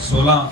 16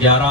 11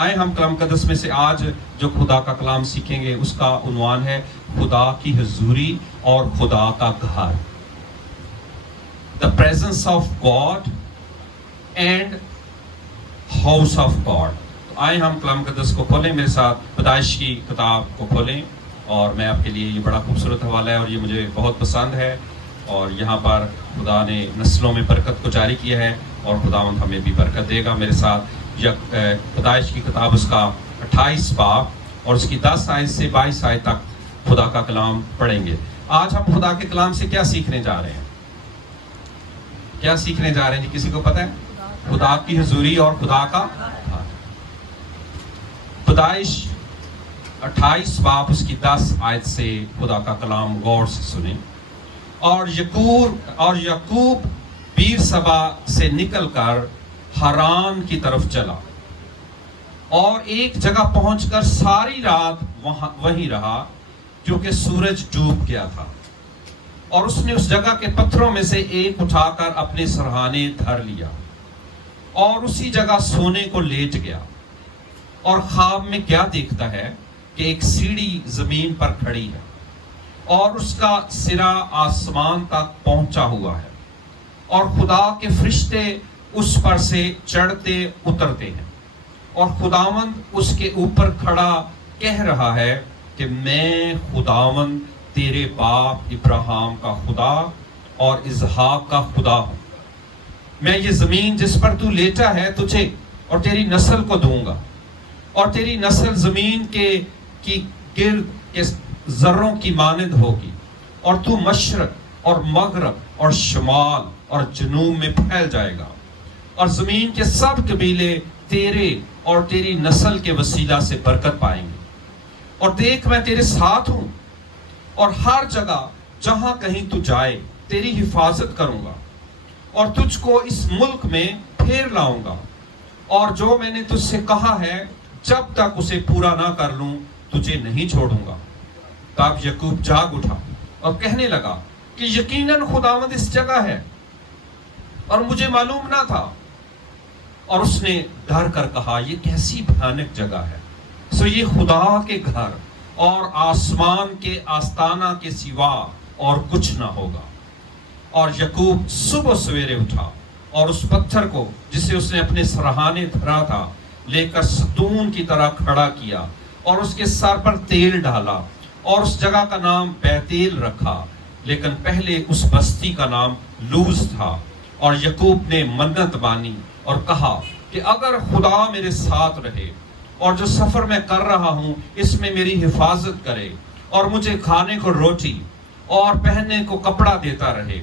آئے ہم کلام مقدس میں سے آج جو خدا کا کلام سیکھیں گے اس کا عنوان ہے خدا کی حضوری اور خدا کا گھر. The presence of God and house of God. آئے ہم کلام مقدس کو کھولیں میرے ساتھ, پیدائش کی کتاب کو کھولیں, اور میں آپ کے لیے یہ بڑا خوبصورت حوالہ ہے اور یہ مجھے بہت پسند ہے, اور یہاں پر خدا نے نسلوں میں برکت کو جاری کیا ہے اور خداوند ہمیں بھی برکت دے گا. میرے ساتھ پیدائش کی کتاب اس کا 28 باب اور اس کی 10 آیت سے 22 آیت تک خدا کا کلام پڑھیں گے. آج ہم خدا کے کلام سے کیا سیکھنے جا رہے ہیں؟ کیا سیکھنے جا رہے ہیں جی, کسی کو پتہ ہے؟ خدا کی حضوری اور خدا کا گھر. پیدائش 28 باب اس کی 10 آیت سے خدا کا کلام غور سے سنیں. اور یعقوب بیر سبا سے نکل کر حران کی طرف چلا اور ایک جگہ پہنچ کر ساری رات وہیں رہا کیونکہ سورج ڈوب گیا تھا. اور اس نے اس جگہ کے پتھروں میں سے ایک اٹھا کر اپنے سرہانے دھر لیا اور اسی جگہ سونے کو لیٹ گیا. اور خواب میں کیا دیکھتا ہے کہ ایک سیڑھی زمین پر کھڑی ہے اور اس کا سرا آسمان تک پہنچا ہوا ہے اور خدا کے فرشتے اس پر سے چڑھتے اترتے ہیں, اور خداوند اس کے اوپر کھڑا کہہ رہا ہے کہ میں خداوند تیرے باپ ابراہیم کا خدا اور اسحاق کا خدا ہوں. میں یہ زمین جس پر تو لیٹا ہے تجھے اور تیری نسل کو دوں گا, اور تیری نسل زمین کی گرد کے ذروں کی مانند ہوگی, اور تو مشرق اور مغرب اور شمال اور جنوب میں پھیل جائے گا, اور زمین کے سب قبیلے تیرے اور تیری نسل کے وسیلہ سے برکت پائیں گے. اور دیکھ میں تیرے ساتھ ہوں اور ہر جگہ جہاں کہیں تو جائے تیری حفاظت کروں گا, اور تجھ کو اس ملک میں پھیر لاؤں گا, اور جو میں نے تجھ سے کہا ہے جب تک اسے پورا نہ کر لوں تجھے نہیں چھوڑوں گا. تب یعقوب جاگ اٹھا اور کہنے لگا کہ یقیناً خداوند اس جگہ ہے اور مجھے معلوم نہ تھا. اور اس نے ڈر کر کہا یہ کیسی بھیانک جگہ ہے, سو یہ خدا کے گھر اور آسمان کے آستانہ کے سوا اور کچھ نہ ہوگا. اور یعقوب صبح سویرے اٹھا اور اس پتھر کو جسے اس نے اپنے سرہانے دھرا تھا لے کر ستون کی طرح کھڑا کیا اور اس کے سر پر تیل ڈالا اور اس جگہ کا نام بیتیل رکھا, لیکن پہلے اس بستی کا نام لوز تھا. اور یعقوب نے منت مانی اور کہا کہ اگر خدا میرے ساتھ رہے اور جو سفر میں کر رہا ہوں اس میں میری حفاظت کرے اور مجھے کھانے کو روٹی اور پہننے کو کپڑا دیتا رہے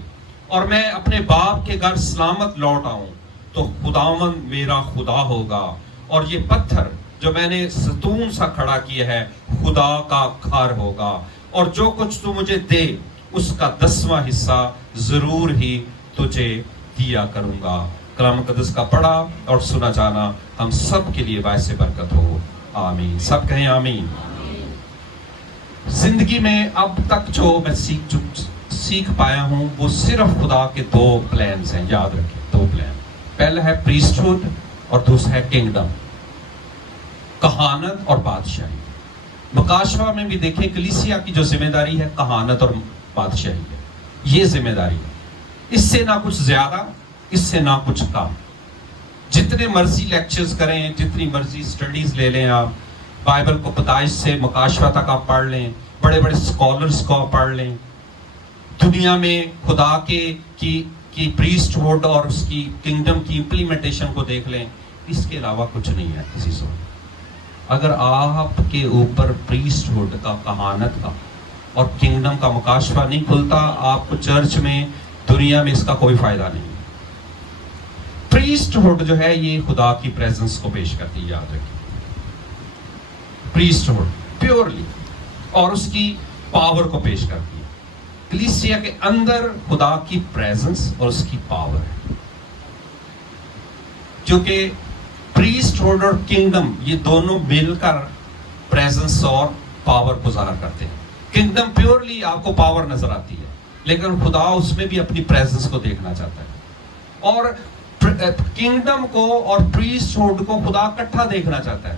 اور میں اپنے باپ کے گھر سلامت لوٹ آؤں, تو خداوند میرا خدا ہوگا اور یہ پتھر جو میں نے ستون سا کھڑا کیا ہے خدا کا گھر ہوگا, اور جو کچھ تو مجھے دے اس کا 10واں حصہ ضرور ہی تجھے دیا کروں گا. کلام مقدس کا پڑھا اور سنا جانا ہم سب کے لیے باعث برکت ہو. آمین. سب کہیں آمین. زندگی میں اب تک جو میں سیکھ پایا ہوں وہ صرف خدا کے 2 پلانز ہیں. یاد رکھیں 2 پلان. پہلا ہے پریسٹہوڈ اور دوسرا ہے کنگڈم, کہانت اور بادشاہی. مکاشفہ میں بھی دیکھیں کلیسیا کی جو ذمہ داری ہے کہانت اور بادشاہی ہے. یہ ذمہ داری ہے, اس سے نہ کچھ زیادہ اس سے نہ کچھ کم. جتنے مرضی لیکچرز کریں, جتنی مرضی سٹڈیز لے لیں, آپ بائبل کو پیدائش سے مکاشفہ تک آپ پڑھ لیں, بڑے بڑے اسکالرز کو آپ پڑھ لیں, دنیا میں خدا کی پریسٹ ہوڈ اور اس کی کنگڈم کی امپلیمنٹیشن کو دیکھ لیں, اس کے علاوہ کچھ نہیں ہے کسی سے. اگر آپ کے اوپر پریسٹ ہوڈ کا, کہانت کا اور کنگڈم کا مکاشفہ نہیں کھلتا, آپ کو چرچ میں دنیا میں اس کا کوئی فائدہ نہیں. پریسٹ ہوڈ جو ہے یہ خدا کی پریزنس کو پیش کرتی ہے. یاد رکھیں پریسٹ ہوڈ پیورلی اور اس کی پاور کو پیش کرتی ہے. کلیسیا کے اندر خدا کی پریزنس اور اس کی پاور ہے, کیونکہ پریسٹ ہوڈ اور کنگڈم یہ دونوں مل کر پریزنس اور پاور کو ظاہر کرتے ہیں. کنگڈم پیورلی آپ کو پاور نظر آتی ہے, لیکن خدا اس میں بھی اپنی پریزنس کو دیکھنا چاہتا ہے. اور کنگڈم کو اور پریسٹ ہوڈ کو خدا اکٹھا دیکھنا چاہتا ہے.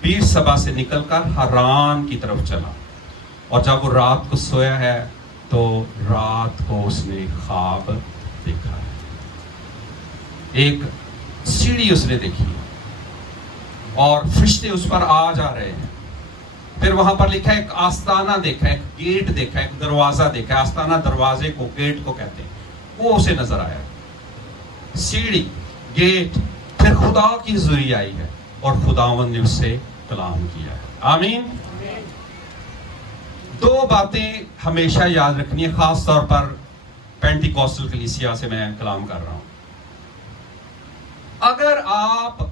پیر سبا سے نکل کر حران کی طرف چلا، اور جب وہ رات کو سویا ہے تو رات کو اس نے خواب دیکھا ہے. ایک سیڑھی اس نے دیکھی اور فرشتے اس پر آ جا رہے ہیں. پھر وہاں پر لکھا ہے ایک آستانہ دیکھا، ایک گیٹ دیکھا، ایک دروازہ دیکھا. آستانہ دروازے کو، گیٹ کو کہتے ہیں. وہ اسے نظر آیا. سیڑھی، گیٹ، پھر خدا کی حضوری آئی ہے اور خداوند نے اس سے کلام کیا ہے. آمین. دو باتیں ہمیشہ یاد رکھنی ہے، خاص طور پر پینٹیکوسٹل کلیسیا سے میں کلام کر رہا ہوں. اگر آپ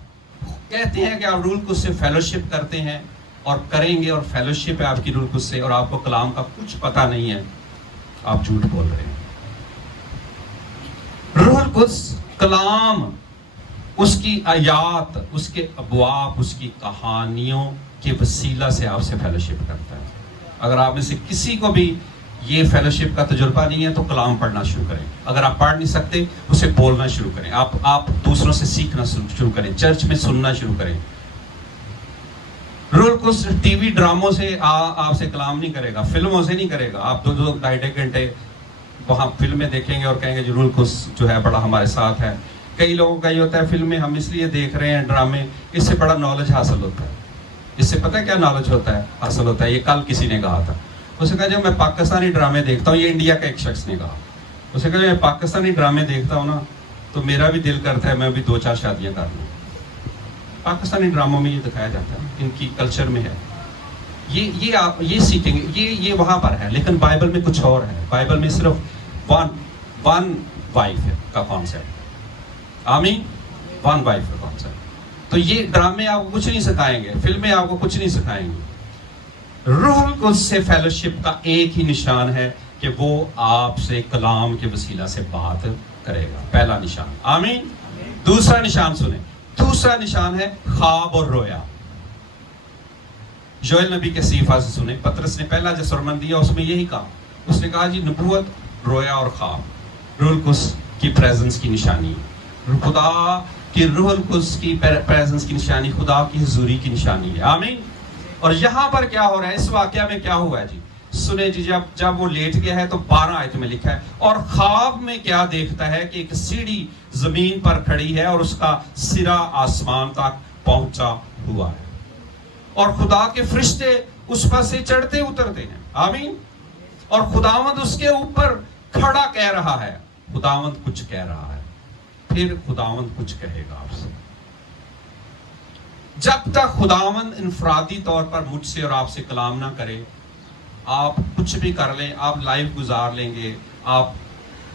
کہتے ہیں کہ آپ روح القدس سے فیلوشپ کرتے ہیں اور کریں گے، اور فیلوشپ ہے آپ کی روح القدس سے، اور آپ کو کلام کا کچھ پتہ نہیں ہے، آپ جھوٹ بول رہے ہیں. روح القدس کلام، اس کی آیات، اس کے ابواب، اس کی کہانیوں کے وسیلہ سے آپ سے فیلوشپ کرتا ہے. اگر آپ میں سے کسی کو بھی یہ فیلوشپ کا تجربہ نہیں ہے تو کلام پڑھنا شروع کریں. اگر آپ پڑھ نہیں سکتے اسے بولنا شروع کریں. آپ دوسروں سے سیکھنا شروع کریں، چرچ میں سننا شروع کریں. روح القدس ٹی وی ڈراموں سے آپ سے کلام نہیں کرے گا، فلموں سے نہیں کرے گا. آپ 2 ڈھائی گھنٹے وہاں فلمیں دیکھیں گے اور کہیں گے جو روح القدس جو ہے بڑا ہمارے ساتھ ہے. کئی لوگوں کا یہ ہوتا ہے فلمیں ہم اس لیے دیکھ رہے ہیں، ڈرامے، اس سے بڑا نالج حاصل ہوتا ہے. اس سے پتہ ہے کیا نالج ہوتا ہے، حاصل ہوتا ہے؟ یہ کل کسی نے کہا تھا. اس نے کہا جب میں پاکستانی ڈرامے دیکھتا ہوں، یہ انڈیا کا ایک شخص نے کہا، اس نے کہا جب میں پاکستانی ڈرامے دیکھتا ہوں نا تو میرا بھی دل کرتا ہے میں بھی 2-4 شادیاں کر لوں. پاکستانی ڈراموں میں یہ دکھایا جاتا ہے، ان کی کلچر میں ہے. یہ آپ یہ سیکھیں گے، یہ وہاں پر ہے. لیکن بائبل میں کچھ اور ہے. بائبل میں صرف ون وائف کا کانسیپٹ. آمین. ون وائف کا کانسیپٹ. تو یہ ڈرامے آپ کو کچھ نہیں سکھائیں گے، فلمیں آپ کو کچھ نہیں سکھائیں گے. روح القدس سے فیلوشپ کا ایک ہی نشان ہے کہ وہ آپ سے کلام کے وسیلہ سے بات کرے گا. پہلا نشان. آمین. دوسرا نشان سنیں. دوسرا نشان ہے خواب اور رویا. یوئیل نبی کے صحیفہ سے سنیں. پطرس نے پہلا جو سرمن دیا اس میں یہی کہا. اس نے کہا جی نبوت، رویا اور خواب روح القدس کی پریزنس کی نشانی، خدا کی روح القدس کی پریزنس کی نشانی، خدا کی حضوری کی نشانی ہے. آمین. اور یہاں پر کیا ہو رہا ہے، اس واقعہ میں کیا ہوا ہے جی؟ سنیں جی. جب وہ لیٹ گیا ہے تو 12 آیت میں لکھا ہے اور خواب میں کیا دیکھتا ہے کہ ایک سیڑھی زمین پر کھڑی ہے اور اس کا سرا آسمان تک پہنچا ہوا ہے اور خدا کے فرشتے اس پر سے چڑھتے اترتے ہیں. آمین. اور خداوند اس کے اوپر کھڑا کہہ رہا ہے. خداوند کچھ کہہ رہا ہے، پھر خداوند کچھ کہے گا آپ سے. جب تک خداوند انفرادی طور پر مجھ سے اور آپ سے کلام نہ کرے، آپ کچھ بھی کر لیں، آپ لائف گزار لیں گے، آپ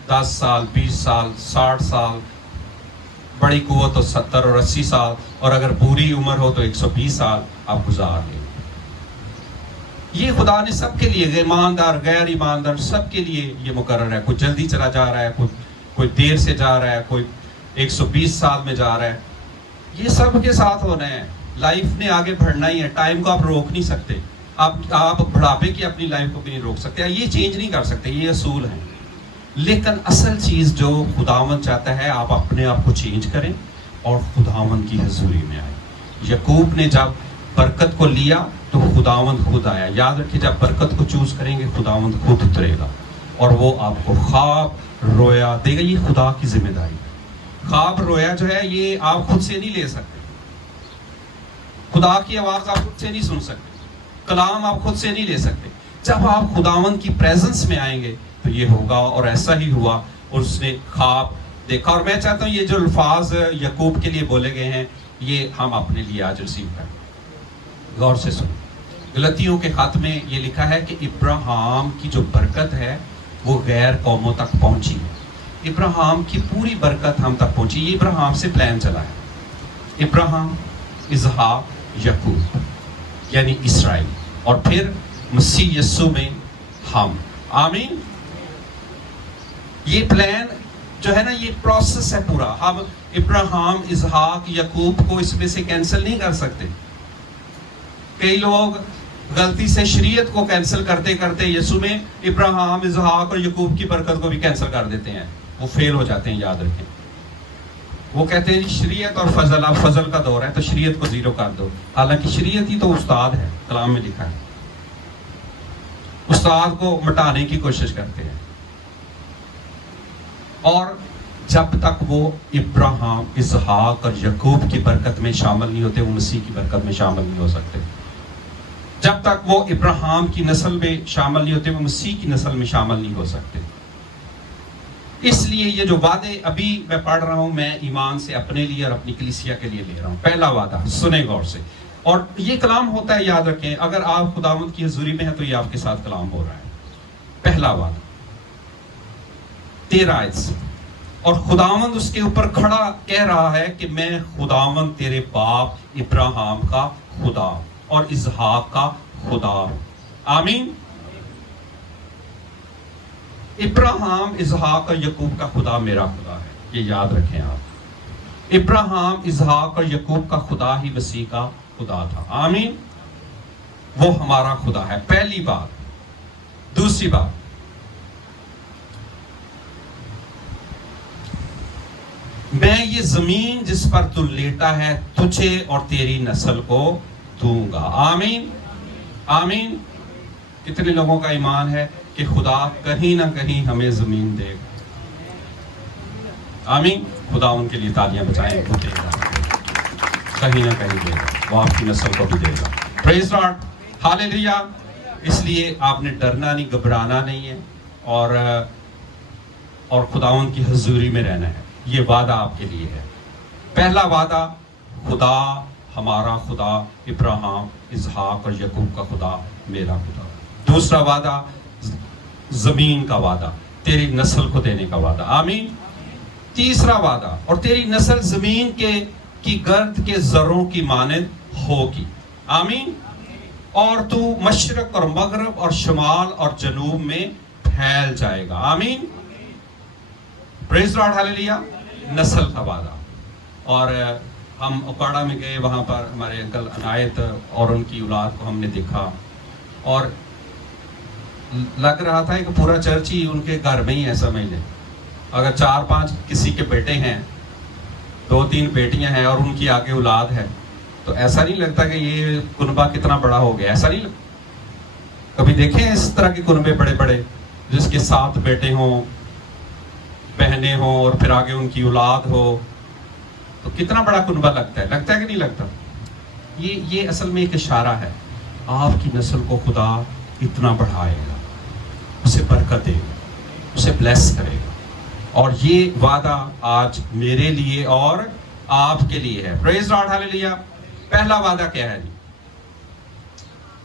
10 سال 20 سال 60 سال، بڑی قوت تو 70 اور 80 سال، اور اگر پوری عمر ہو تو 120 سال آپ گزار لیں. یہ خدا نے سب کے لیے، ایماندار غیر ایماندار سب کے لیے یہ مقرر ہے. کوئی جلدی چلا جا رہا ہے، کوئی دیر سے جا رہا ہے، کوئی 120 سال میں جا رہا ہے. یہ سب کے ساتھ ہونا ہے. لائف نے آگے بڑھنا ہی ہے. ٹائم کو آپ روک نہیں سکتے. آپ بڑھاپے کی اپنی لائف کو بھی نہیں روک سکتے، یہ چینج نہیں کر سکتے، یہ اصول ہیں. لیکن اصل چیز جو خداوند چاہتا ہے آپ اپنے آپ کو چینج کریں اور خداوند کی حضوری میں آئیں. یعقوب نے جب برکت کو لیا تو خداوند خود آیا. یاد رکھیں جب برکت کو چوز کریں گے خداوند خود اترے گا اور وہ آپ کو خواب رویا دے گا. یہ خدا کی ذمہ داری. خواب رویا جو ہے یہ آپ خود سے نہیں لے سکتے. خدا کی آواز آپ خود سے نہیں سن سکتے. کلام آپ خود سے نہیں لے سکتے. جب آپ خداوند کی پریزنس میں آئیں گے تو یہ ہوگا، اور ایسا ہی ہوا. اور اس نے خواب دیکھا. اور میں چاہتا ہوں یہ جو الفاظ یعقوب کے لیے بولے گئے ہیں یہ ہم اپنے لیے آج ریسیو کریں. غور سے سنیں. غلطیوں کے خط میں یہ لکھا ہے کہ ابراہیم کی جو برکت ہے وہ غیر قوموں تک پہنچی. ابراہیم کی پوری برکت ہم تک پہنچی. یہ ابراہیم سے پلان چلا ہے. ابراہیم، اسحاق، یعقوب یعنی اسرائیل، اور پھر مسیح یسوع میں ہم. آمین. یہ پلان جو ہے نا یہ پروسیس ہے پورا. ہم ابراہیم، اسحاق، یعقوب کو اس میں سے کینسل نہیں کر سکتے. کئی لوگ غلطی سے شریعت کو کینسل کرتے کرتے یسوع میں ابراہیم، اسحاق اور یعقوب کی برکت کو بھی کینسل کر دیتے ہیں. وہ فیل ہو جاتے ہیں. یاد رکھیں وہ کہتے ہیں شریعت اور فضل، اب فضل کا دور ہے تو شریعت کو زیرو کر دو، حالانکہ شریعت ہی تو استاد ہے، کلام میں لکھا ہے. استاد کو مٹانے کی کوشش کرتے ہیں. اور جب تک وہ ابراہیم، اسحاق اور یعقوب کی برکت میں شامل نہیں ہوتے، وہ مسیح کی برکت میں شامل نہیں ہو سکتے. جب تک وہ ابراہیم کی نسل میں شامل نہیں ہوتے، وہ مسیح کی نسل میں شامل نہیں ہو سکتے. اس لیے یہ جو وعدے ابھی میں پڑھ رہا ہوں، میں ایمان سے اپنے لیے اور اپنی کلیسیا کے لیے لے رہا ہوں. پہلا وعدہ سنیں غور سے، اور یہ کلام ہوتا ہے، یاد رکھیں، اگر آپ خداوند کی حضوری میں ہیں تو یہ آپ کے ساتھ کلام ہو رہا ہے. پہلا وعدہ 13 آیت سے، اور خداوند اس کے اوپر کھڑا کہہ رہا ہے کہ میں خداوند تیرے باپ ابراہیم کا خدا اور اسحاق کا خدا ہوں. آمین. ابراہیم، اسحاق اور یعقوب کا خدا میرا خدا ہے، یہ یاد رکھیں آپ. ابراہیم، اسحاق اور یعقوب کا خدا ہی مسیح کا خدا تھا. آمین. وہ ہمارا خدا ہے، پہلی بات. دوسری بات، میں یہ زمین جس پر تو لیٹا ہے تجھے اور تیری نسل کو دوں گا. آمین. آمین. کتنے لوگوں کا ایمان ہے کہ خدا کہیں نہ کہیں ہمیں زمین دے گا؟ آمین. خدا ان کے لیے تالیاں بجائیں، وہ دے گا، کہیں نہ کہیں دے گا، وہ آپ کی نسل کو بھی دے گا. پریز لاڈ، ہاللیلویا. اس لیے آپ نے ڈرنا نہیں، گھبرانا نہیں ہے، اور خداوند کی حضوری میں رہنا ہے. یہ وعدہ آپ کے لیے ہے. پہلا وعدہ، خدا ہمارا خدا، ابراہیم، اسحاق اور یعقوب کا خدا میرا خدا. دوسرا وعدہ، زمین کا وعدہ، تیری نسل کو دینے کا وعدہ. آمین. تیسرا وعدہ، اور تیری نسل زمین کی گرد کے ذروں کی مانند ہوگی. آمین. اور تو مشرق اور مغرب اور شمال اور جنوب میں پھیل جائے گا. آمین. پریز لاڈ، ہاللیلویا. نسل کا وعدہ. اور ہم اکاڑا میں گئے، وہاں پر ہمارے انکل عنایت اور ان کی اولاد کو ہم نے دیکھا، اور لگ رہا تھا کہ پورا چرچ ہی ان کے گھر میں ہی ہے. سمجھ لیں، اگر 4-5 کسی کے بیٹے ہیں، 2-3 بیٹیاں ہیں اور ان کی آگے اولاد ہے، تو ایسا نہیں لگتا کہ یہ کنبہ کتنا بڑا ہو گیا. ایسا نہیں لگتا. کبھی دیکھیں اس طرح کے کنبے بڑے بڑے، جس کے 7 بیٹے ہوں، بہنیں ہوں، اور پھر آگے ان کی اولاد ہو، تو کتنا بڑا کنبہ لگتا ہے. لگتا ہے کہ نہیں لگتا؟ یہ اصل میں ایک اشارہ ہے. آپ کی نسل کو خدا اتنا بڑھائے گا، اسے برکت دے گا، اسے بلیس کرے گا. اور یہ وعدہ آج میرے لیے اور آپ کے لیے ہے. پریز لاڈ، ہاللیلویا. پہلا وعدہ کیا ہے؟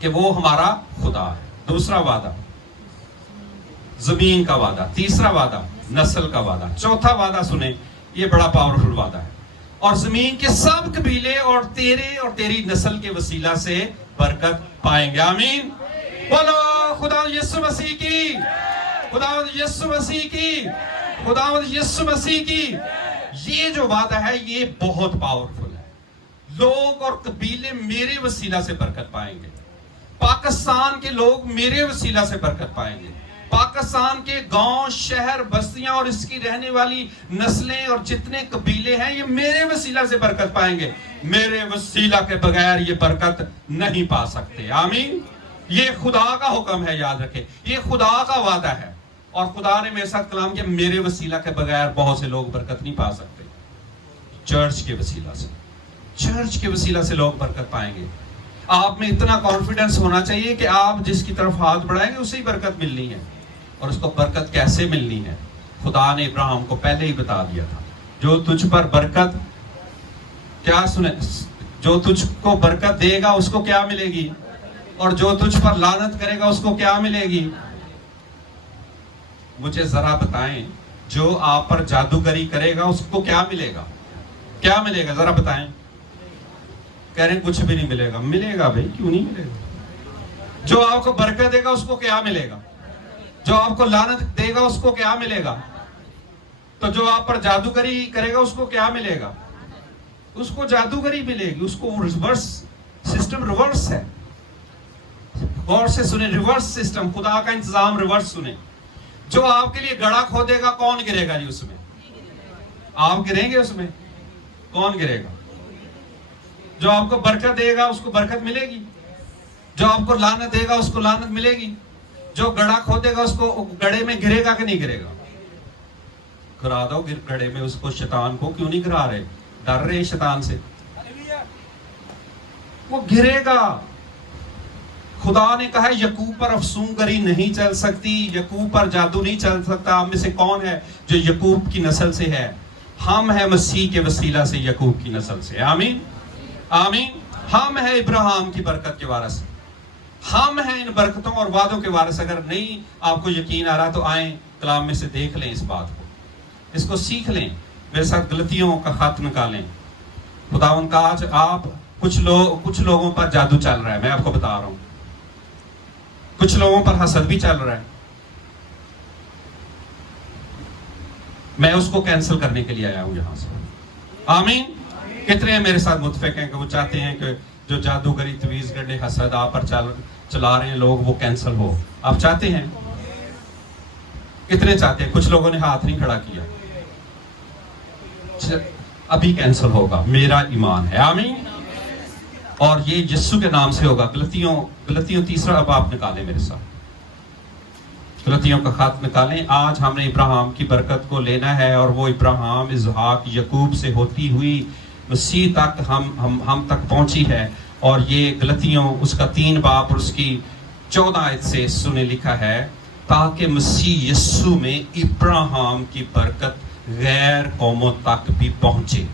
کہ وہ ہمارا خدا ہے. دوسرا وعدہ، زمین کا وعدہ. تیسرا وعدہ، نسل کا وعدہ. چوتھا وعدہ سنیں، یہ بڑا پاورفل وعدہ ہے. اور زمین کے سب قبیلے اور تیرے اور تیری نسل کے وسیلہ سے برکت پائیں گے. آمین. بولو خدا یسوع مسیح کی، خدا یسوع مسیح کی، خدا یسوع مسیح کی. یہ جو وعدہ ہے یہ بہت پاورفل ہے. لوگ اور قبیلے میرے وسیلہ سے برکت پائیں گے. پاکستان کے لوگ میرے وسیلہ سے برکت پائیں گے. پاکستان کے گاؤں، شہر، بستیاں اور اس کی رہنے والی نسلیں اور جتنے قبیلے ہیں، یہ میرے وسیلہ سے برکت پائیں گے. میرے وسیلہ کے بغیر یہ برکت نہیں پا سکتے. آمین. یہ خدا کا حکم ہے، یاد رکھیں، یہ خدا کا وعدہ ہے. اور خدا نے میرے ساتھ کلام کیا، میرے وسیلہ کے بغیر بہت سے لوگ برکت نہیں پا سکتے. چرچ کے وسیلہ سے، چرچ کے وسیلہ سے لوگ برکت پائیں گے. آپ میں اتنا کانفیڈنس ہونا چاہیے کہ آپ جس کی طرف ہاتھ بڑھائیں گے اسے ہی برکت ملنی ہے. اور اس کو برکت کیسے ملنی ہے؟ خدا نے ابراہیم کو پہلے ہی بتا دیا تھا. جو تجھ پر برکت، کیا سنے، جو تجھ کو برکت دے گا اس کو کیا ملے گی، اور جو تجھ پر لعنت کرے گا اس کو کیا ملے گی. مجھے ذرا بتائیں، جو آپ پر جادوگری کرے گا اس کو کیا ملے گا؟ کیا ملے گا ذرا بتائیں. کہہ رہے ہیں کچھ بھی نہیں ملے گا. ملے گا بھائی، کیوں نہیں ملے گا. جو آپ کو برکت دے گا اس کو کیا ملے گا، جو آپ کو لعنت دے گا اس کو کیا ملے گا. تو جو آپ پر جادوگری کرے گا اس کو کیا ملے گا؟ اس کو جادوگری ملے گی. اس کو ریورس سسٹم، ریورس ہے. غور سے سنیں، ریورس سسٹم، خدا کا انتظام ریورس سنیں. جو آپ کے لیے گڑھا کھودے گا کون گرے گا جی اس میں؟ آپ گریں گے اس میں. کون گرے گا؟ جو آپ کو برکت دے گا اس کو برکت ملے گی، جو آپ کو لعنت دے گا اس کو لعنت ملے گی، جو گڑھا کھودے گا اس کو گڑھے میں گرے گا کہ نہیں گرے گا؟ گرا دو گڑھے میں اس کو، شیطان کو کیوں نہیں گرا رہے؟ ڈر رہے شیطان سے؟ وہ گرے گا۔ خدا نے کہا یعقوب پر افسون گری نہیں چل سکتی، یعقوب پر جادو نہیں چل سکتا۔ ہم میں سے کون ہے جو یعقوب کی نسل سے ہے؟ ہم ہیں مسیح کے وسیلہ سے یعقوب کی نسل سے۔ آمین آمین۔ ہم ہیں ابراہیم کی برکت کے وارث، ہم ہیں ان برکتوں اور وعدوں کے وارث۔ اگر نہیں آپ کو یقین آ رہا تو آئیں کلام میں سے دیکھ لیں اس بات کو، اس کو سیکھ لیں۔ میرے ساتھ غلطیوں کا خط نکالیں۔ خداوند کا آج آپ کچھ لوگوں پر جادو چل رہا ہے، میں آپ کو بتا رہا ہوں، کچھ لوگوں پر حسد بھی چل رہا ہے، میں اس کو کینسل کرنے کے لیے آیا ہوں یہاں سے۔ آمین۔ کتنے میرے ساتھ متفق ہیں کہ وہ چاہتے ہیں کہ جو جادوگری، تویز گرنے، حسد آپ پر چلا رہے ہیں لوگ، وہ کینسل ہو؟ آپ چاہتے ہیں؟ کتنے چاہتے ہیں؟ کچھ لوگوں نے ہاتھ نہیں کھڑا کیا۔ ابھی کینسل ہوگا، میرا ایمان ہے۔ آمین۔ اور یہ یسوع کے نام سے ہوگا۔ غلطیوں 3 باب نکالیں میرے ساتھ، غلطیوں کا خط نکالیں۔ آج ہم نے ابراہیم کی برکت کو لینا ہے، اور وہ ابراہیم، اسحاق، یعقوب سے ہوتی ہوئی مسیح تک ہم تک پہنچی ہے۔ اور یہ غلطیوں اس کا 3 باب اور اس کی 14 آیت سے سنے لکھا ہے، تاکہ مسیح یسوع میں ابراہیم کی برکت غیر قوموں تک بھی پہنچے،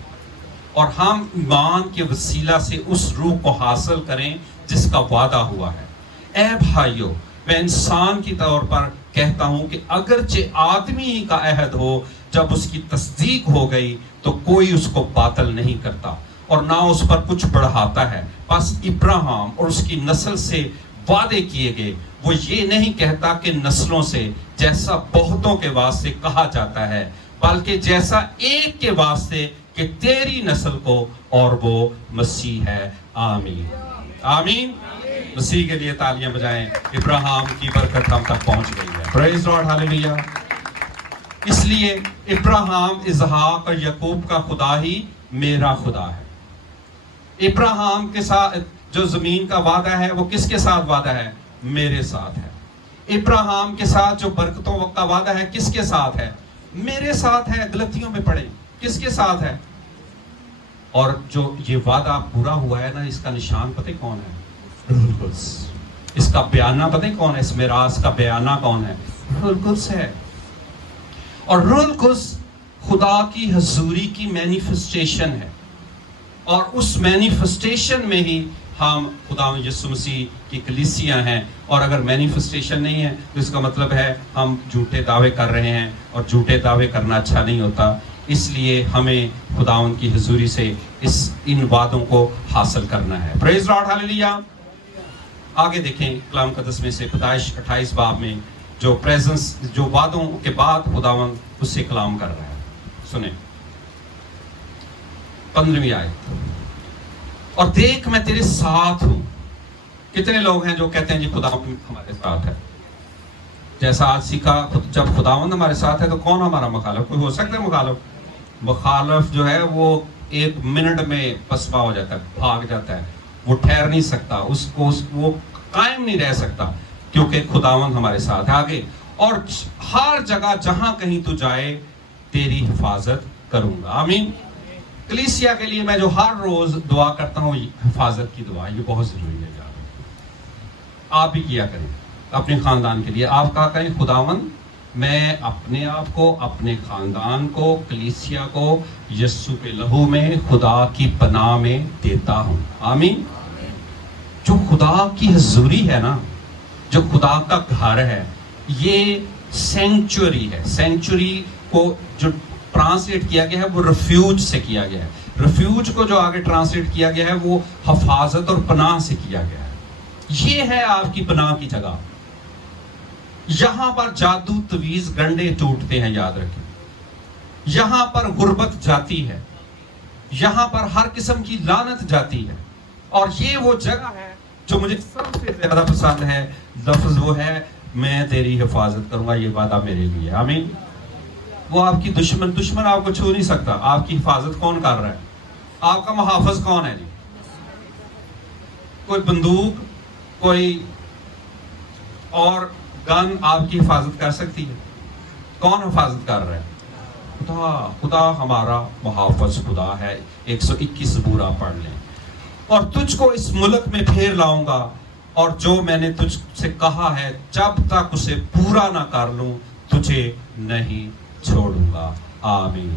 اور ہم ایمان کے وسیلہ سے اس روح کو حاصل کریں جس کا وعدہ ہوا ہے۔ اے بھائیو، میں انسان کی طور پر کہتا ہوں کہ اگرچہ آدمی کا عہد ہو، جب اس کی تصدیق ہو گئی تو کوئی اس کو باطل نہیں کرتا اور نہ اس پر کچھ بڑھاتا ہے۔ بس ابراہیم اور اس کی نسل سے وعدے کیے گئے، وہ یہ نہیں کہتا کہ نسلوں سے، جیسا بہتوں کے واسطے کہا جاتا ہے، بلکہ جیسا ایک کے واسطے کہ تیری نسل کو، اور وہ مسیح ہے۔ آمین آمین۔ مسیح کے لیے تالیاں بجائیں۔ ابراہیم کی برکت ہم تک پہنچ گئی ہے۔ پریز لارڈ، ہاللیلویہ۔ اس لیے ابراہیم، اسحاق اور یعقوب کا خدا ہی میرا خدا ہے۔ ابراہیم کے ساتھ جو زمین کا وعدہ ہے، وہ کس کے ساتھ وعدہ ہے؟ میرے ساتھ ہے۔ ابراہیم کے ساتھ جو برکتوں کا وعدہ ہے، کس کے ساتھ ہے؟ میرے ساتھ ہے۔ غلطیوں میں پڑھیں، کس کے ساتھ ہے؟ اور جو یہ وعدہ پورا ہوا ہے نا، اس کا نشان پتہ کون ہے؟ روح القدس۔ اس کا بیانہ پتہ کون ہے؟ اس میراث کا بیانہ کون ہے؟ روح القدس ہے۔ اور روح القدس خدا کی حضوری کی مینیفسٹیشن ہے، اور اس مینیفسٹیشن میں ہی ہم خدا یسوع مسیح کی کلیسیاں ہیں۔ اور اگر مینیفسٹیشن نہیں ہے تو اس کا مطلب ہے ہم جھوٹے دعوے کر رہے ہیں، اور جھوٹے دعوے کرنا اچھا نہیں ہوتا۔ اس لیے ہمیں خداوند کی حضوری سے ان وعدوں کو حاصل کرنا ہے۔ پریز لارڈ، ہاللیلویہ۔ آگے دیکھیں کلام مقدس میں سے پیدائش 28 باب میں جو پریزنس، جو وعدوں کے بعد خداوند اس سے کلام کر رہا ہے۔ سنیں 15ویں آیت، اور دیکھ میں تیرے ساتھ ہوں۔ کتنے لوگ ہیں جو کہتے ہیں جی خداوند ہمارے ساتھ ہے؟ جیسا آج سیکھا، جب خداوند ہمارے ساتھ ہے تو کون ہمارا مخالف؟ کوئی ہو سکتا ہے مخالف؟ مخالف جو ہے وہ 1 منٹ میں پسپا ہو جاتا ہے، بھاگ جاتا ہے، وہ ٹھہر نہیں سکتا، وہ قائم نہیں رہ سکتا، کیونکہ خداوند ہمارے ساتھ ہے۔ آگے، اور ہر جگہ جہاں کہیں تو جائے تیری حفاظت کروں گا۔ آمین۔ کلیسیا کے لیے میں جو ہر روز دعا کرتا ہوں، حفاظت کی دعا، یہ بہت ضروری ہے یار۔ آپ بھی کیا کریں اپنے خاندان کے لیے۔ آپ کہا کریں خداوند میں اپنے آپ کو، اپنے خاندان کو، کلیسیا کو یسوع کے لہو میں، خدا کی پناہ میں دیتا ہوں۔ آمین۔ جو خدا کی حضوری ہے نا، جو خدا کا گھر ہے، یہ سینکچوری ہے۔ سینکچوری کو جو ٹرانسلیٹ کیا گیا ہے وہ ریفیوج سے کیا گیا ہے۔ ریفیوج کو جو آگے ٹرانسلیٹ کیا گیا ہے وہ حفاظت اور پناہ سے کیا گیا ہے۔ یہ ہے آپ کی پناہ کی جگہ۔ یہاں پر جادو، تویز، گنڈے ٹوٹتے ہیں، یاد رکھیں۔ یہاں پر غربت جاتی ہے، یہاں پر ہر قسم کی لعنت جاتی ہے۔ اور یہ وہ جگہ ہے جو مجھے سب سے زیادہ پسند ہے، لفظ وہ ہے میں تیری حفاظت کروں گا، یہ وعدہ میرے لیے۔ آمین۔ وہ آپ کی دشمن آپ کو چھو نہیں سکتا۔ آپ کی حفاظت کون کر رہا ہے؟ آپ کا محافظ کون ہے جی؟ کوئی بندوق، کوئی اور گن آپ کی حفاظت کر سکتی ہے؟ کون حفاظت کر رہا ہے؟ خدا. خدا ہمارا محافظ خدا ہے. 121 بورا پڑھ لیں. اور تجھ کو اس ملک میں پھیر لاؤں گا، اور جو میں نے تجھ سے کہا ہے جب تک اسے پورا نہ کر لوں تجھے نہیں چھوڑوں گا. آمین.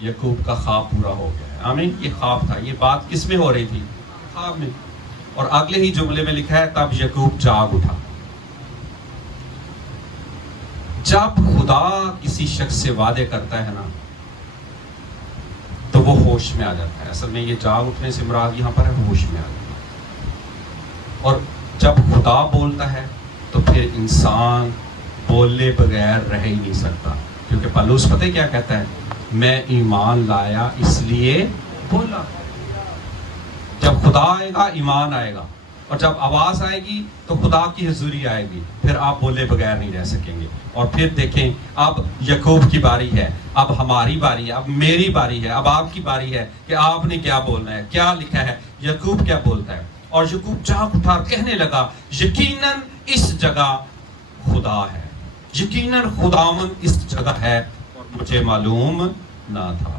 یعقوب کا خواب پورا ہو گیا ہے. آمین. یہ خواب تھا. یہ بات کس میں ہو رہی تھی؟ خواب میں. اور اگلے ہی جملے میں لکھا ہے تب یعقوب جاگ اٹھا. جب خدا کسی شخص سے وعدے کرتا ہے نا تو وہ ہوش میں آ جاتا ہے. اصل میں یہ جاگ اٹھنے سے مراد یہاں پر ہے ہوش میں آ جاتا ہے. اور جب خدا بولتا ہے تو پھر انسان بولے بغیر رہ ہی نہیں سکتا. کیونکہ پالوس پتہ کیا کہتا ہے؟ میں ایمان لایا اس لیے بولا. جب خدا آئے گا ایمان آئے گا، اور جب آواز آئے گی تو خدا کی حضوری آئے گی. پھر آپ بولے بغیر نہیں رہ سکیں گے. اور پھر دیکھیں اب یعقوب کی باری ہے، اب ہماری باری ہے، اب میری باری ہے، اب آپ کی باری ہے کہ آپ نے کیا بولنا ہے. کیا لکھا ہے؟ یعقوب کیا بولتا ہے؟ اور یعقوب جاگ اٹھا کہنے لگا یقیناً اس جگہ خدا ہے، یقیناً خداوند اس جگہ ہے اور مجھے معلوم نہ تھا.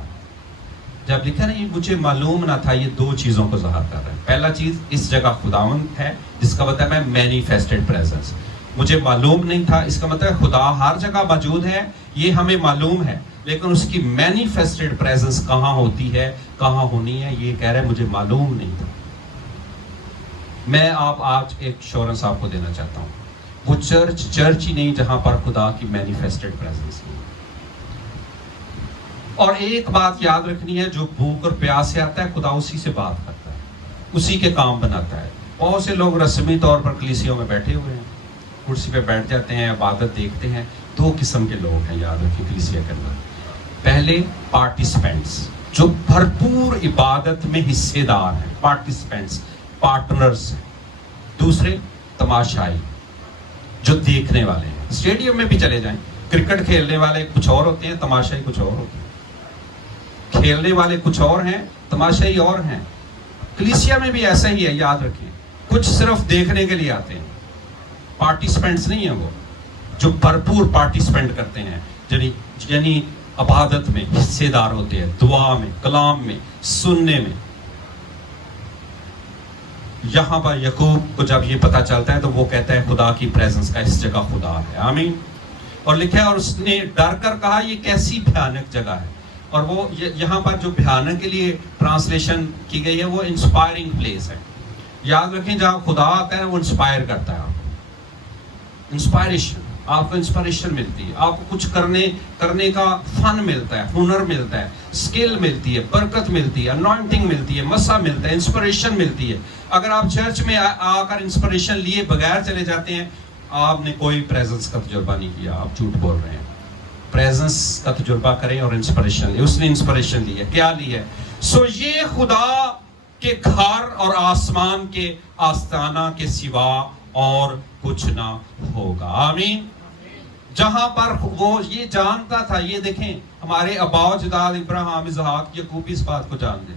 جب لکھا نا یہ مجھے معلوم نہ تھا، یہ دو چیزوں کو ظاہر کر رہا ہے. پہلا چیز اس جگہ خداوند ہے جس کا مطلب ہے مینیفیسٹڈ پریزنس. مجھے معلوم نہیں تھا اس کا مطلب ہے خدا ہر جگہ موجود ہے، یہ ہمیں معلوم ہے، لیکن اس کی مینیفیسٹڈ پریزنس کہاں ہوتی ہے، کہاں ہونی ہے، یہ کہہ رہے ہیں مجھے معلوم نہیں تھا. میں آج ایک شورنس آپ کو دینا چاہتا ہوں. وہ چرچ ہی نہیں جہاں پر خدا کی مینیفیسٹڈ پریزنس ہے. اور ایک بات یاد رکھنی ہے، جو بھوک اور پیاس سے آتا ہے خدا اسی سے بات کرتا ہے، اسی کے کام بناتا ہے. بہت سے لوگ رسمی طور پر کلیسیوں میں بیٹھے ہوئے ہیں، کرسی پہ بیٹھ جاتے ہیں، عبادت دیکھتے ہیں. دو قسم کے لوگ ہیں یاد رکھیں کلیسیا کے اندر. پہلے پارٹیسپینٹس جو بھرپور عبادت میں حصے دار ہیں، پارٹیسپینٹس، پارٹنرز ہیں. دوسرے تماشائی جو دیکھنے والے ہیں. اسٹیڈیم میں بھی چلے جائیں، کرکٹ کھیلنے والے کچھ اور ہوتے ہیں، تماشائی کچھ اور ہوتے ہیں. کھیلنے والے کچھ اور ہیں، تماشائی اور ہیں. کلیسیا میں بھی ایسا ہی ہے، یاد رکھیں. کچھ صرف دیکھنے کے لیے آتے ہیں، پارٹیسپینٹس نہیں ہیں. وہ جو بھرپور پارٹیسپینٹ کرتے ہیں، یعنی عبادت میں حصے دار ہوتے ہیں، دعا میں، کلام میں، سننے میں. یہاں پر یعقوب کو جب یہ پتا چلتا ہے تو وہ کہتا ہے خدا کی پریزنس کا اس جگہ خدا ہے. آمین. اور لکھا ہے اور اس نے ڈر کر کہا یہ کیسی بھیانک جگہ ہے. اور وہ یہاں پر جو بھیانک کے لیے ٹرانسلیشن کی گئی ہے وہ انسپائرنگ پلیس ہے. یاد رکھیں جہاں خدا آتا ہے وہ انسپائر کرتا ہے. آپ کو انسپائریشن، آپ کو انسپائریشن ملتی ہے، آپ کو کچھ کرنے کا فن ملتا ہے، ہنر ملتا ہے، سکل ملتی ہے، برکت ملتی ہے، انوائنٹنگ ملتی ہے، مسا ملتا ہے، انسپائریشن ملتی ہے. اگر آپ چرچ میں آ کر انسپائریشن لیے بغیر چلے جاتے ہیں، آپ نے کوئی پریزنس کا تجربہ نہیں کیا، آپ جھوٹ بول رہے ہیں. پریزنس کا تجربہ کریں اور انسپائریشن لیں. اس نے انسپائریشن لی ہے. کیا لی ہے؟ سو یہ خدا کے گھر اور آسمان کے آستانہ کے سوا اور کچھ نہ ہوگا. آمین. جہاں پر وہ یہ جانتا تھا، یہ دیکھیں ہمارے آباء و اجداد ابراہیم، اسحاق، یعقوب اس بات کو جان دے.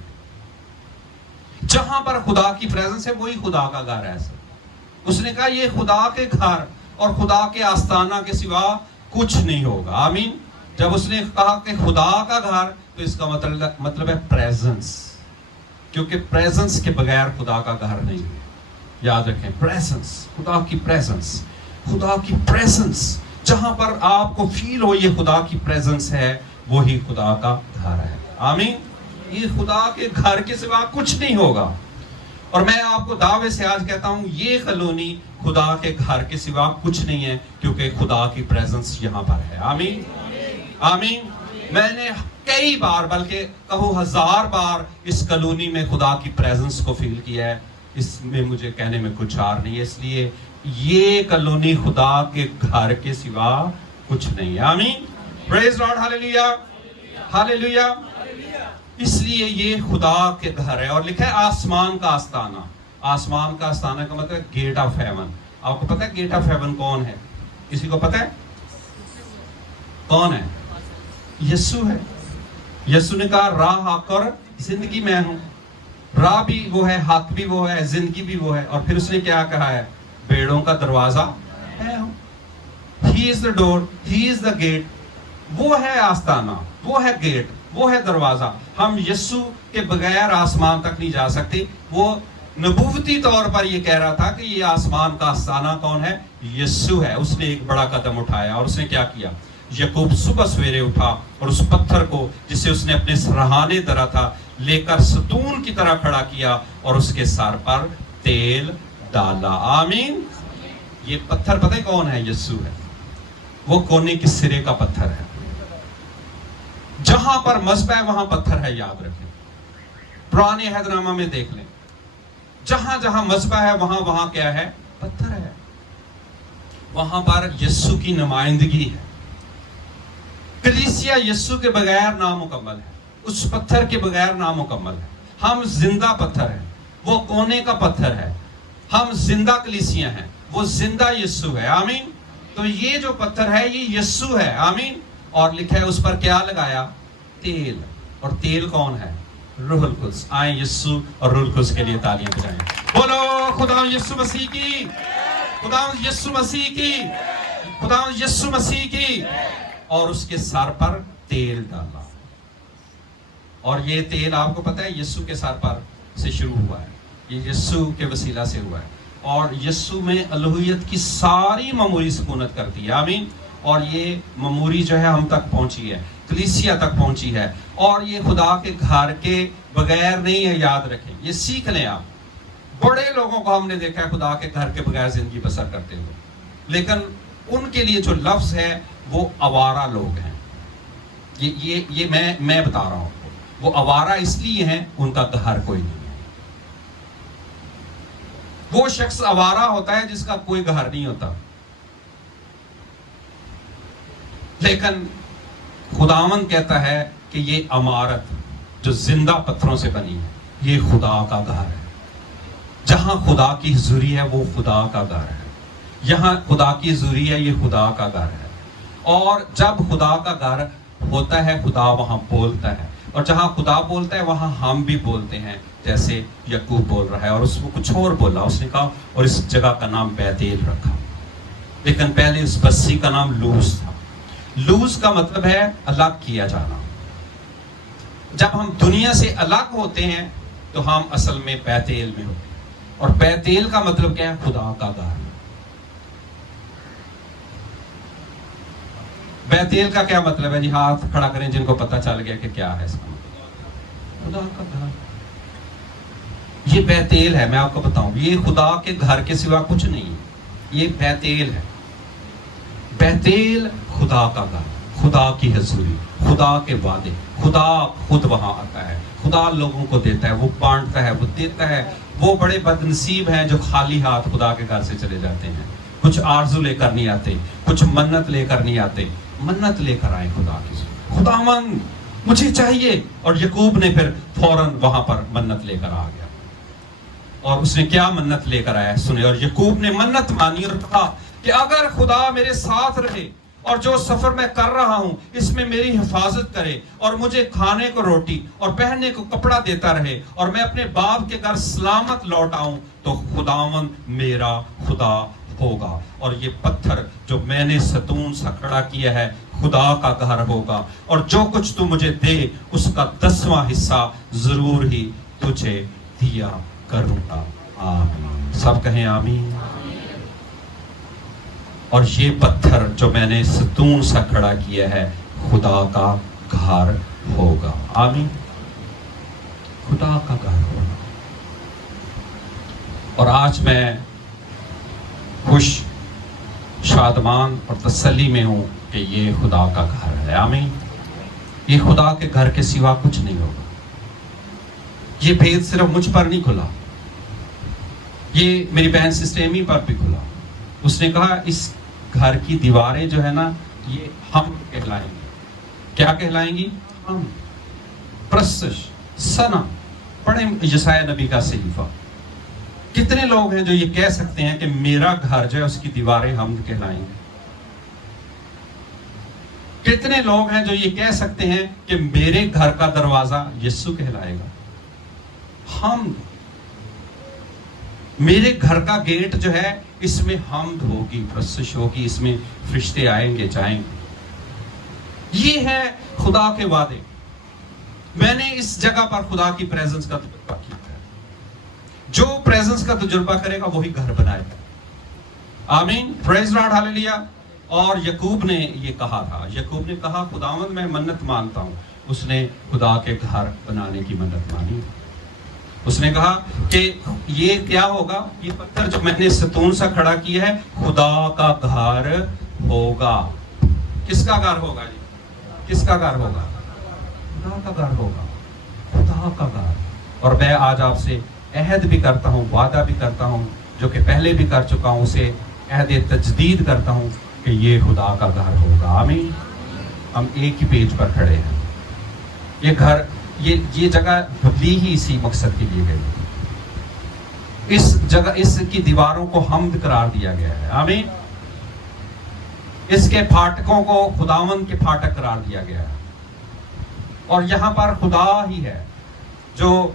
جہاں پر خدا کی پریزنس ہے وہی خدا کا گھر ہے. اس نے کہا یہ خدا کے گھر اور خدا کے آستانہ کے سوا کچھ نہیں ہوگا. آمین. جب اس نے کہا کہ خدا کا گھر تو اس کا مطلب ہے پریزنس، کیونکہ پریزنس کے بغیر خدا کا گھر نہیں ہے. یاد رکھیں پریزنس، خدا کی پریزنس، خدا کی پریزنس جہاں پر آپ کو فیل ہو یہ خدا کی پریزنس ہے، وہی خدا کا گھر ہے. آمین. یہ خدا کے گھر کے سوا کچھ نہیں ہوگا. اور میں آپ کو دعوے سے آج کہتا ہوں یہ کالونی خدا کے گھر کے سوا کچھ نہیں ہے، کیونکہ خدا کی پریزنس یہاں پر ہے. آمین. آمین. میں نے کئی بار بلکہ کہو 1000 بار اس کالونی میں خدا کی پریزنس کو فیل کیا ہے. اس میں مجھے کہنے میں کچھ اور نہیں ہے، اس لیے یہ کالونی خدا کے گھر کے سوا کچھ نہیں ہے. آمین. پریز لارڈ. ہاللیلویا، ہاللیلویا. اس لیے یہ خدا کے گھر ہے. اور لکھا ہے آسمان کا آستانہ. آسمان کا آستانہ کا مطلب گیٹ آف ہیون. آپ کو پتا ہے گیٹ آف ہیون کون ہے؟ کسی کو پتا ہے کون ہے؟ یسوع ہے. یسوع نے کہا راہ آ کر زندگی میں ہوں. راہ بھی وہ ہے, حق بھی وہ ہے, زندگی بھی وہ ہے. اور پھر اس نے کیا کہا ہے؟ بھیڑوں کا دروازہ میں ہوں. He is the door, he is the gate. وہ ہے آستانہ, وہ ہے گیٹ, وہ ہے دروازہ. ہم یسوع کے بغیر آسمان تک نہیں جا سکتے. وہ نبوتی طور پر یہ کہہ رہا تھا کہ یہ آسمان کا آستانہ کون ہے؟ یسوع ہے. اس نے ایک بڑا قدم اٹھایا اور اس نے کیا کیا؟ یعقوب صبح سویرے اٹھا اور اس پتھر کو جسے اس نے اپنے سرہانے دھرا تھا لے کر ستون کی طرح کھڑا کیا اور اس کے سر پر تیل ڈالا. آمین. یہ پتھر پتہ ہے کون ہے؟ یسوع ہے. وہ کونے کے سرے کا پتھر ہے. جہاں پر مذبح ہے وہاں پتھر ہے, یاد رکھیں. پرانے عہد نامہ میں دیکھ لیں, جہاں جہاں مذبح ہے وہاں وہاں کیا ہے؟ پتھر ہے. وہاں پر یسوع کی نمائندگی ہے. کلیسیا یسوع کے بغیر نامکمل ہے, اس پتھر کے بغیر نامکمل ہے. ہم زندہ پتھر ہیں, وہ کونے کا پتھر ہے. ہم زندہ کلیسیا ہیں, وہ زندہ یسوع ہے. آمین. تو یہ جو پتھر ہے یہ یسوع ہے. آمین. اور لکھا ہے اس پر کیا لگایا؟ تیل. اور تیل کون ہے؟ روح القدس. آئیں یسوع اور روح القدس کے لیے تالیاں بجائیں. بولو خدا یسوع مسیح کی, خدا یسوع مسیح کی, خدا یسوع مسیح کی. اور اس کے سر پر تیل ڈالا. اور یہ تیل آپ کو پتہ ہے یسوع کے سر پر سے شروع ہوا ہے. یہ یسوع کے وسیلہ سے ہوا ہے. اور یسوع میں الوہیت کی ساری معموری سکونت کرتی ہے. آمین. اور یہ معموری جو ہے ہم تک پہنچی ہے, کلیسیا تک پہنچی ہے. اور یہ خدا کے گھر کے بغیر نہیں ہے, یاد رکھیں. یہ سیکھ لیں آپ. بڑے لوگوں کو ہم نے دیکھا ہے خدا کے گھر کے بغیر زندگی بسر کرتے ہوئے, لیکن ان کے لیے جو لفظ ہے وہ آوارہ لوگ ہیں. یہ میں بتا رہا ہوں, وہ آوارہ اس لیے ہیں ان کا گھر کوئی نہیں ہے. وہ شخص آوارہ ہوتا ہے جس کا کوئی گھر نہیں ہوتا. لیکن خداوند کہتا ہے کہ یہ عمارت جو زندہ پتھروں سے بنی ہے یہ خدا کا گھر ہے. جہاں خدا کی حضوری ہے وہ خدا کا گھر ہے. یہاں خدا کی حضوری ہے, یہ خدا کا گھر ہے. اور جب خدا کا گھر ہوتا ہے خدا وہاں بولتا ہے, اور جہاں خدا بولتا ہے وہاں ہم بھی بولتے ہیں. جیسے یعقوب بول رہا ہے, اور اس کو کچھ اور بولا. اس نے کہا اور اس جگہ کا نام بیتیل رکھا. لیکن پہلے اس بستی کا نام لوز تھا. لوز کا مطلب ہے الگ کیا جانا. جب ہم دنیا سے الگ ہوتے ہیں تو ہم اصل میں بیتیل میں ہوتے ہیں. اور بیتیل کا مطلب کیا ہے؟ خدا کا گھر. بیتیل کا کیا مطلب ہے؟ جی ہاتھ کھڑا کریں جن کو پتہ چل گیا کہ کیا ہے اس کا مطلب. خدا کا گھر. یہ بیتیل ہے. میں آپ کو بتاؤں, یہ خدا کے گھر کے سوا کچھ نہیں ہے. یہ بیتیل ہے. بیتیل خدا کا گھر, خدا کی حضوری, خدا کے وعدے. خدا خود وہاں آتا ہے, خدا لوگوں کو دیتا ہے, وہ بانٹتا ہے, وہ دیتا ہے. وہ بڑے بدنصیب ہیں جو خالی ہاتھ خدا کے گھر سے چلے جاتے ہیں. کچھ آرزو لے کر نہیں آتے, کچھ منت لے کر نہیں آتے. منت لے کر آئے خدا کی. خداوند مجھے چاہیے. اور یعقوب نے پھر فوراً وہاں پر منت لے کر آ گیا. اور اس نے کیا منت لے کر آیا سنے. اور یعقوب نے منت مانی اور کہا کہ اگر خدا میرے ساتھ رہے اور جو سفر میں کر رہا ہوں اس میں میری حفاظت کرے, اور مجھے کھانے کو روٹی اور پہننے کو کپڑا دیتا رہے, اور میں اپنے باپ کے گھر سلامت لوٹ آؤں, تو خداوند میرا خدا ہوگا. اور یہ پتھر جو میں نے ستون سا کھڑا کیا ہے خدا کا گھر ہوگا. اور جو کچھ تو مجھے دے اس کا 10واں حصہ ضرور ہی تجھے دیا کروں گا. آمین. سب کہیں آمین. اور یہ پتھر جو میں نے ستون سا کھڑا کیا ہے خدا کا گھر ہوگا. آمین. خدا کا گھر ہوگا. اور آج میں خوش, شادمان اور تسلی میں ہوں کہ یہ خدا کا گھر ہے. آمین. یہ خدا کے گھر کے سوا کچھ نہیں ہوگا. یہ بھید صرف مجھ پر نہیں کھلا, یہ میری بہن سسٹر ایمی پر بھی کھلا. اس نے کہا اس گھر کی دیواریں جو ہے نا یہ ہم کہلائیں گی. کیا کہلائیں گی؟ ہم. پرستش, ثنا. پڑھیں یسایہ نبی کا صحیفہ. کتنے لوگ ہیں جو یہ کہہ سکتے ہیں کہ میرا گھر جو ہے اس کی دیواریں ہم کہلائیں گے؟ کتنے لوگ ہیں جو یہ کہہ سکتے ہیں کہ میرے گھر کا دروازہ یسوع کہلائے گا؟ حمد، میرے گھر کا گیٹ جو ہے اس میں حمد ہوگی، پرستش ہوگی، اس میں فرشتے آئیں گے جائیں گے۔ یہ ہے خدا کے وعدے۔ میں نے اس جگہ پر خدا کی پریزنس کا تجربہ کیا ہے۔ جو پریزنس کا تجربہ کرے گا وہی گھر بنائے گا۔ آمین، پریز لاڈ، ہاللیلویا۔ اور یعقوب نے یہ کہا تھا، یعقوب نے کہا خداوند میں منت مانتا ہوں۔ اس نے خدا کے گھر بنانے کی منت مانی۔ اس نے کہا کہ یہ کیا ہوگا، یہ پتھر جو میں نے ستون سا کھڑا کیا ہے خدا کا گھر ہوگا۔ کس کا گھر ہوگا جی؟ کس کا گھر ہوگا؟ خدا کا گھر ہوگا، خدا کا گھر۔ اور میں آج آپ سے عہد بھی کرتا ہوں، وعدہ بھی کرتا ہوں، جو کہ پہلے بھی کر چکا ہوں، اسے عہد تجدید کرتا ہوں کہ یہ خدا کا گھر ہوگا۔ آمین۔ ہم ایک ہی پیج پر کھڑے ہیں۔ یہ گھر، یہ جگہ بدلی ہی اسی مقصد کے لیے گئی۔ اس جگہ، اس کی دیواروں کو حمد قرار دیا گیا ہے۔ آمین۔ اس کے پھاٹکوں کو خداوند کے پھاٹک قرار دیا گیا ہے۔ اور یہاں پر خدا ہی ہے جو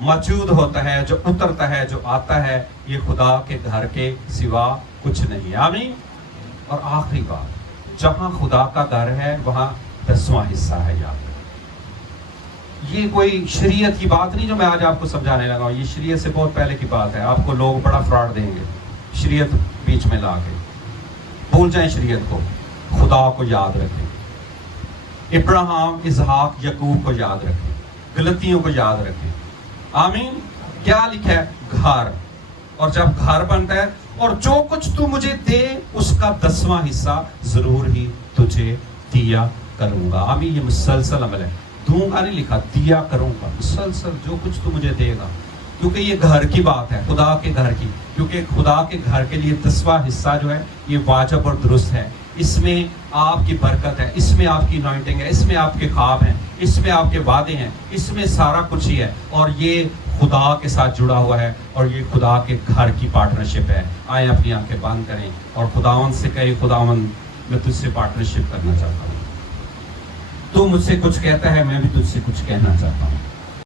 موجود ہوتا ہے، جو اترتا ہے، جو آتا ہے۔ یہ خدا کے گھر کے سوا کچھ نہیں۔ آمین۔ اور آخری بات، جہاں خدا کا گھر ہے وہاں 10واں حصہ ہے۔ یاد رکھیں، یہ کوئی شریعت کی بات نہیں جو میں آج آپ کو سمجھانے لگا ہوں۔ یہ شریعت سے بہت پہلے کی بات ہے۔ آپ کو لوگ بڑا فراڈ دیں گے شریعت بیچ میں لا کے۔ بھول جائیں شریعت کو، خدا کو یاد رکھیں، ابراہیم، اسحاق، یعقوب کو یاد رکھیں، غلطیوں کو یاد رکھیں۔ آمین۔ کیا لکھا ہے؟ گھر۔ اور جب گھر بنتا ہے، اور جو کچھ تو مجھے دے اس کا 10واں حصہ ضرور ہی تجھے دیا کروں گا۔ آمین۔ یہ مسلسل عمل ہے، دوں گا نہیں لکھا، دیا کروں گا، مسلسل جو کچھ تو مجھے دے گا۔ کیونکہ یہ گھر کی بات ہے، خدا کے گھر کی۔ کیونکہ خدا کے گھر کے لیے 10واں حصہ جو ہے یہ واجب اور درست ہے۔ اس میں آپ کی برکت ہے، اس میں آپ کی انوائنٹنگ ہے، اس میں آپ کے خواب ہیں، اس میں آپ کے وعدے ہیں، اس میں سارا کچھ ہی ہے۔ اور یہ خدا کے ساتھ جڑا ہوا ہے، اور یہ خدا کے گھر کی پارٹنرشپ ہے۔ آئیں اپنی آنکھیں بند کریں اور خداوند سے کہیں، خداوند میں تجھ سے پارٹنرشپ کرنا چاہتا ہوں۔ تو مجھ سے کچھ کہتا ہے، میں بھی تجھ سے کچھ کہنا چاہتا ہوں۔